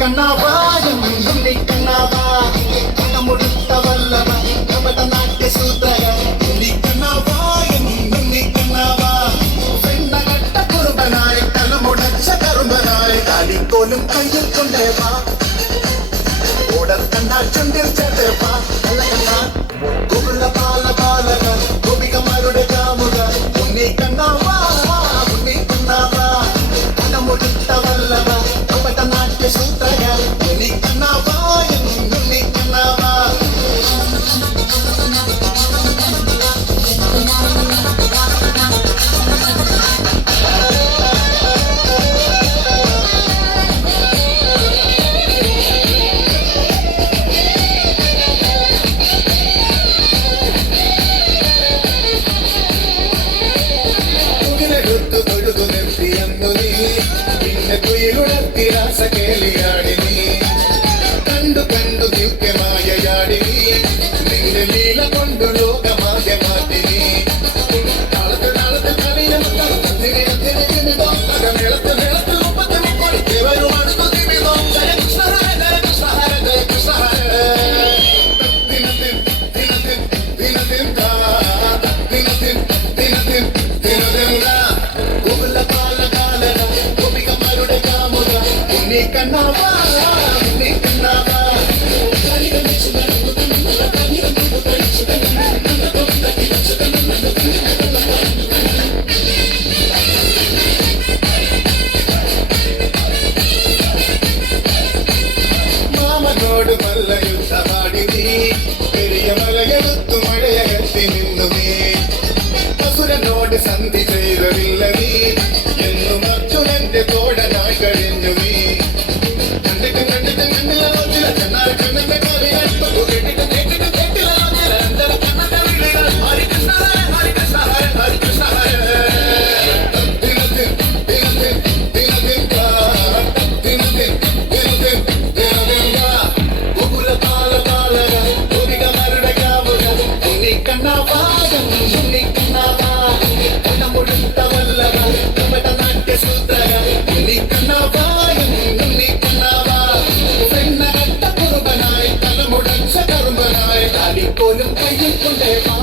కన్నావా కన్నావా ముడుతవల్లవ కమట నాట్య సూత్రగ కన్నావా కన్నావా പെണ്ണകട്ട കുറുമ്പനായി തലമുടച്ച കറുമ്പനായി കാലിക്കോലും കയ്യിൽ കൊണ്ടേവാ ഓടർ കണ്ണാ ചുണ്ടിൽ ചേർത്തേവാ കുകുള്ള പാല പാലക ഗോപികമാരുടെ കാമുക ഉണ്ണി കണ്ണാവാ മുടുത്തവല്ലവ കപട നാട്യ സൂത്രക ഉണ്ണി കണ്ണാവാ ഉണ്ണി കണ്ണാവാ കണ്ടു കണ്ടു നിത്യമായയാടിനി നിന്റെ ലീല കൊണ്ടു ലോകമായ മാറ്റിനി താളത്തിൽ താളത്തിൽ മേളത്തിൽ മേളത്തിൽ ഒപ്പത്തിനുമാണ് ജയ കൃഷ്ണ ഹര ജയ കൃഷ്ണ ഹര ജയ കൃഷ്ണ ഹര ദിനത്തിൽ ദിനത്തിൽ ദിനത്തിൽ ദിനത്തിൽ ദിനത്തിൽ ദിനത്തിൽ ഗോകുല കാല കാലന ഗോപികമാരുടെ കാമുക ഉണ്ണി കണ്ണാവാ ഉണ്ണി കണ്ണാവാ മാമനോട് മല്ല യുദ്ധമാടി നീ പെരിയ മലയെടുത്തു മഴയകത്തി നിന്നു നീ അസുരനോട് സന്ധി ചെയ്തതില്ല നീ എന്നും അർജുനന്റെ തോടനായി കഴിഞ്ഞു നീ കണ്ടിട്ട് കണ്ടിട്ട് കണ്ണില ചെന്നാൽ കണ്ണന്റെ കറിയാൽ കേട്ടിട്ട് കേട്ടിട്ട് കേട്ടില്ല കണ്ണന്റെ വിളികൾ ഹരികൃഷ്ണ ഹര ഹരികൃഷ്ണ ഹര ഹരികൃഷ്ണ ഹര ദിനത്തിൽ ദിനത്തിൽ ദിനത്തിൽ ദിനത്തിൽ ദിനത്തിൽ ദിനത്തിൽ ഗോകുല കാല കാലക ഗോപികമാരുടെ കാമുക ഉണ്ണി കണ്ണാവാ ഉണ്ണി കണ്ണാവാ മുഴുത്തവല്ലവ കപട നാട്യ സൂത്രക ഉണ്ണി കണ്ണാവാ ഉണ്ണി കണ്ണാവാ പെണ്ണകട്ട കുറുമ്പനായി തലമുടച്ച കറുമ്പനായി കാലിക്കോലും കയ്യിൽ കൊണ്ടേവാ